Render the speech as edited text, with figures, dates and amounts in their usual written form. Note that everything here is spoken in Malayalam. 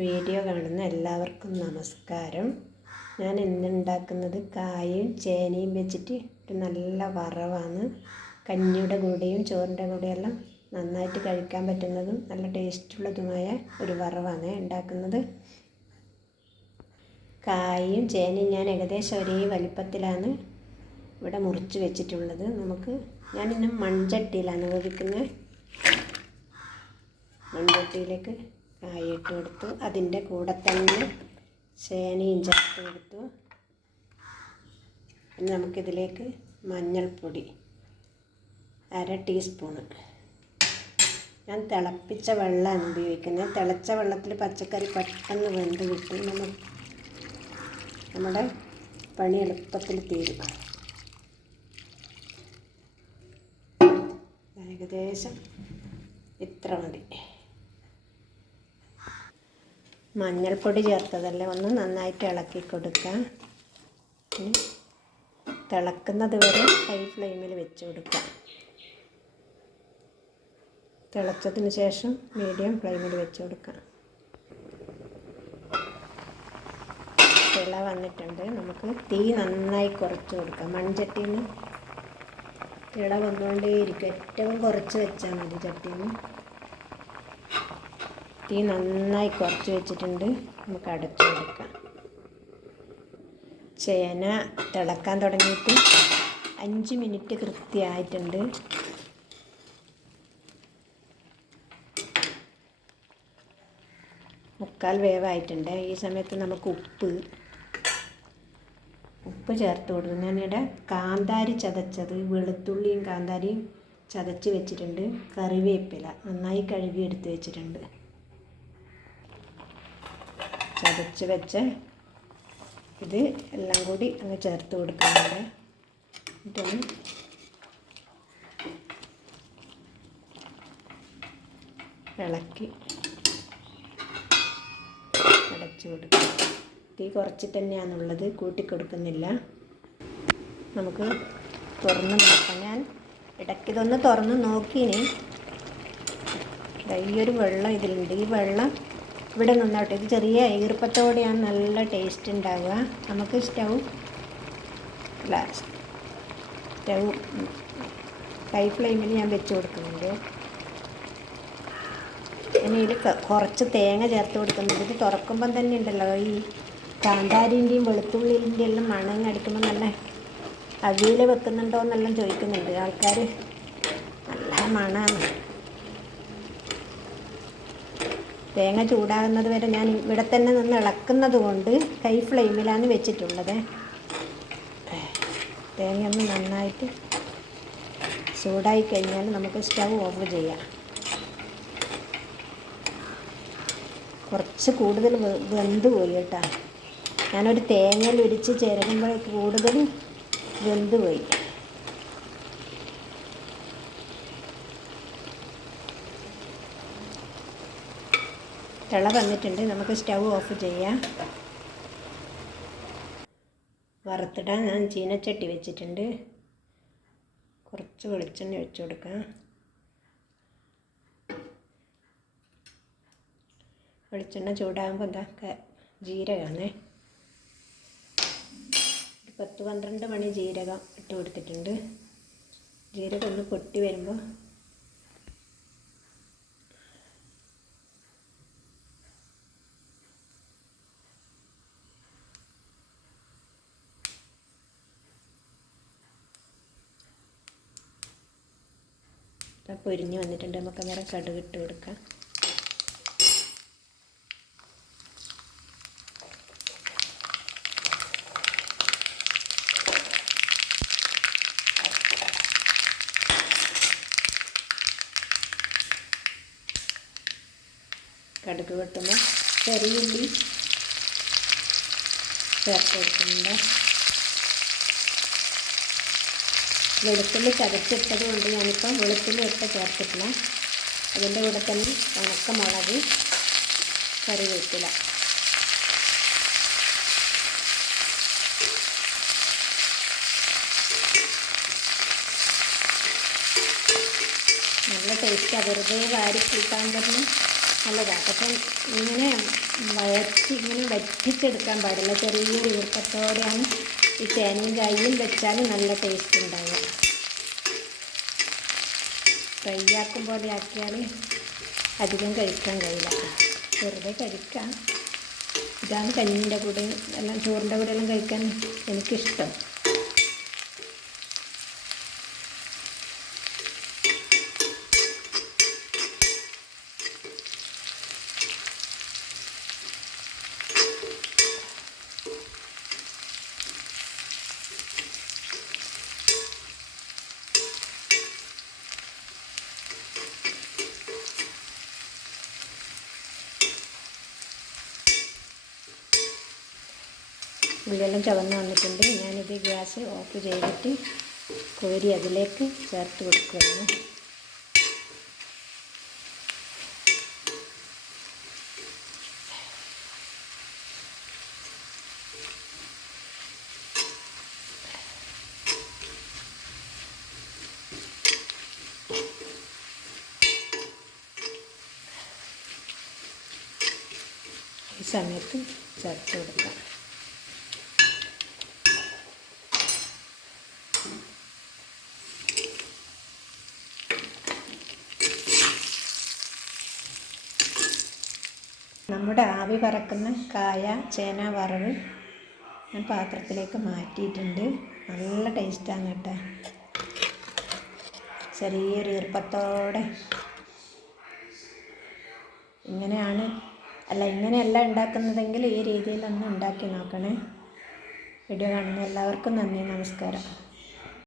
വീഡിയോ കാണുന്ന എല്ലാവർക്കും നമസ്കാരം. ഞാൻ ഇന്നുണ്ടാക്കുന്നത് കായും ചേനയും വെച്ചിട്ട് ഒരു നല്ല വറവാണ്. കഞ്ഞിയുടെ കൂടെയും ചോറിൻ്റെ കൂടെയെല്ലാം നന്നായിട്ട് കഴിക്കാൻ പറ്റുന്നതും നല്ല ടേസ്റ്റുള്ളതുമായ ഒരു വറവാണ് ഉണ്ടാക്കുന്നത്. കായും ചേനയും ഞാൻ ഏകദേശം ഒരേ വലിപ്പത്തിലാണ് ഇവിടെ മുറിച്ച് വെച്ചിട്ടുള്ളത്. ഞാനിന്ന് മൺചട്ടിയിലാണ് വേവിക്കുന്നത്. മൺചട്ടിയിലേക്ക് കായ ഇട്ട് കൊടുത്തു. അതിൻ്റെ കൂടെ തന്നെ ചേനയും ചേർത്ത് കൊടുത്തു. ഇനി നമുക്കിതിലേക്ക് മഞ്ഞൾപ്പൊടി 1/2 ടീസ്പൂണ്. ഞാൻ തിളപ്പിച്ച വെള്ളമാണ് ഉപയോഗിക്കുന്നത്. തിളച്ച വെള്ളത്തിൽ പച്ചക്കറി പെട്ടെന്ന് വെന്ത് കിട്ടും. നമ്മുടെ പണി എളുപ്പത്തിൽ തീരും. ഏകദേശം ഇത്ര മതി. മഞ്ഞൾപ്പൊടി ചേർത്തതല്ലേ, ഒന്ന് നന്നായിട്ട് ഇളക്കി കൊടുക്കുക. തിളക്കുന്നത് വരെ ഹൈ ഫ്ലെയിമിൽ വെച്ച് കൊടുക്കുക. തിളച്ചതിന് ശേഷം മീഡിയം ഫ്ലെയിമിൽ വെച്ച് കൊടുക്കുക. തിള വന്നിട്ടുണ്ട്. നമുക്ക് തീ നന്നായി കുറച്ച് കൊടുക്കാം. മൺചട്ടിയിൽ നിന്ന് തിള വന്നുകൊണ്ടേയിരിക്കും. ഏറ്റവും കുറച്ച് വെച്ചാൽ മതി ചട്ടിയിൽ നിന്ന്. തീ നന്നായി കുറച്ച് വെച്ചിട്ടുണ്ട്. നമുക്ക് അടച്ചു കൊടുക്കാം. ചേന തിളക്കാൻ തുടങ്ങിയിട്ട് 5 മിനിറ്റ് കൃത്യമായിട്ടുണ്ട്. മുക്കാൽ വേവായിട്ടുണ്ട്. ഈ സമയത്ത് നമുക്ക് ഉപ്പ് ചേർത്ത് കൊടുക്കും. ഞാനിവിടെ കാന്താരി ചതച്ചത്, വെളുത്തുള്ളിയും കാന്താരിയും ചതച്ച് വെച്ചിട്ടുണ്ട്. കറിവേപ്പില നന്നായി കഴുകി എടുത്ത് വെച്ചിട്ടുണ്ട്. ചതച്ച് വെച്ച് ഇത് എല്ലാം കൂടി അങ്ങ് ചേർത്ത് കൊടുക്കുന്നുണ്ട്. എന്നിട്ടൊന്ന് ഇളക്കി അടച്ചു കൊടുക്കുക. തീ കുറച്ച് തന്നെയാണുള്ളത്, കൂട്ടിക്കൊടുക്കുന്നില്ല. നമുക്ക് തുറന്ന് നോക്കാം. ഞാൻ ഇടയ്ക്കിതൊന്ന് തുറന്ന് നോക്കിയിനി. ഈ ഒരു വെള്ളം ഇതിലുണ്ട്. ഈ വെള്ളം ഇവിടെ നിന്നോട്ടെ. ഇത് ചെറിയ ഈർപ്പത്തോടെയാണ് നല്ല ടേസ്റ്റ് ഉണ്ടാവുക. നമുക്ക് സ്റ്റൗ ഹൈ ഫ്ലെയിമിൽ ഞാൻ വെച്ച് കൊടുക്കുന്നുണ്ട്. ഇനി ഇതിൽ കുറച്ച് തേങ്ങ ചേർത്ത് കൊടുക്കുന്നുണ്ട്. ഇത് തുറക്കുമ്പം തന്നെ ഉണ്ടല്ലോ, ഈ കാന്താരിൻ്റെയും വെളുത്തുള്ളിൻ്റെ എല്ലാം മണം അടിക്കുമ്പോൾ നല്ല അവിയൽ വെക്കുന്നുണ്ടോ എന്നെല്ലാം ചോദിക്കുന്നുണ്ട് ആൾക്കാർ. നല്ല മണമാണ്. തേങ്ങ ചൂടാകുന്നത് വരെ ഞാൻ ഇവിടെ തന്നെ നിന്ന് ഇളക്കുന്നത് കൊണ്ട് ഹൈ ഫ്ലെയിമിലാണ് വെച്ചിട്ടുള്ളത്. തേങ്ങയൊന്ന് നന്നായിട്ട് ചൂടായി കഴിഞ്ഞാൽ നമുക്ക് സ്റ്റൗ ഓഫ് ചെയ്യാം. കുറച്ച് കൂടുതൽ വെന്ത് പോയി കേട്ടോ. ഞാനൊരു തേങ്ങയിൽ ഉരിച്ച് ചേരുമ്പോൾ കൂടുതൽ വെന്ത് പോയി. തിള വന്നിട്ടുണ്ട്. നമുക്ക് സ്റ്റൗ ഓഫ് ചെയ്യാം. വറുത്തിടാൻ ഞാൻ ചീനച്ചട്ടി വെച്ചിട്ടുണ്ട്. കുറച്ച് വെളിച്ചെണ്ണ ഒഴിച്ച് കൊടുക്കാം. വെളിച്ചെണ്ണ ചൂടാകുമ്പോൾ എന്താ ജീരകമാണ്. 10-12 മണി ജീരകം ഇട്ട് കൊടുത്തിട്ടുണ്ട്. ജീരകം ഒന്ന് പൊട്ടി വരുമ്പോൾ പൊരിഞ്ഞ് വന്നിട്ടുണ്ട്. നമുക്ക് അന്നേരം കടുക് ഇട്ട് കൊടുക്കാം. കടുക് വെട്ടുമ്പോൾ ചെറിയ ഉള്ളി ചേർത്ത് കൊടുക്കുന്നുണ്ട്. വെളുത്തുള്ളി ചതച്ചിട്ടത് കൊണ്ട് ഞാനിപ്പം വെളുത്തുള്ളി ഒറ്റ ചേർത്തിട്ടില്ല. അതിൻ്റെ കൂടെ തന്നെ ഉണക്കമുളക്, കറിവേപ്പില. നല്ല ടേസ്റ്റാണ്. വെറുതെ വാരി കൂട്ടാൻ തന്നെ നല്ലതാണ്. അപ്പം ഇങ്ങനെ ഇങ്ങനെ വറ്റിച്ചെടുക്കാൻ പാടില്ല. ചെറിയൊരു ഈർപ്പത്തോടെയാണ് ഈ ചേനയും കായും വെച്ചാൽ നല്ല ടേസ്റ്റ് ഉണ്ടാവുക. ഫ്രൈ ആക്കും പോലെ ആക്കിയാൽ അധികം കഴിക്കാൻ കഴിയില്ല. വെറുതെ കഴിക്കാം. ഇതാണ് കഞ്ഞീൻ്റെ കൂടെ എല്ലാം ചോറിൻ്റെ കൂടെ എല്ലാം കഴിക്കാൻ എനിക്കിഷ്ടം. ഉള്ളിയെല്ലാം ചുവന്ന് വന്നിട്ടുണ്ട്. ഞാനിത് ഗ്യാസ് ഓഫ് ചെയ്തിട്ട് കോരി അതിലേക്ക് ചേർത്ത് കൊടുക്കുകയാണ്. ഈ സമയത്ത് ചേർത്ത് കൊടുക്കാം. നമ്മുടെ ആവി പറക്കുന്ന കായ ചേന വറവ് ഞാൻ പാത്രത്തിലേക്ക് മാറ്റിയിട്ടുണ്ട്. നല്ല ടേസ്റ്റാണ് കേട്ടോ. ചെറിയൊരു ഈർപ്പത്തോടെ ഇങ്ങനെയല്ല ഉണ്ടാക്കുന്നതെങ്കിൽ ഈ രീതിയിലൊന്ന് ഉണ്ടാക്കി നോക്കണേ. വീഡിയോ കാണുന്ന എല്ലാവർക്കും നന്ദി, നമസ്കാരം.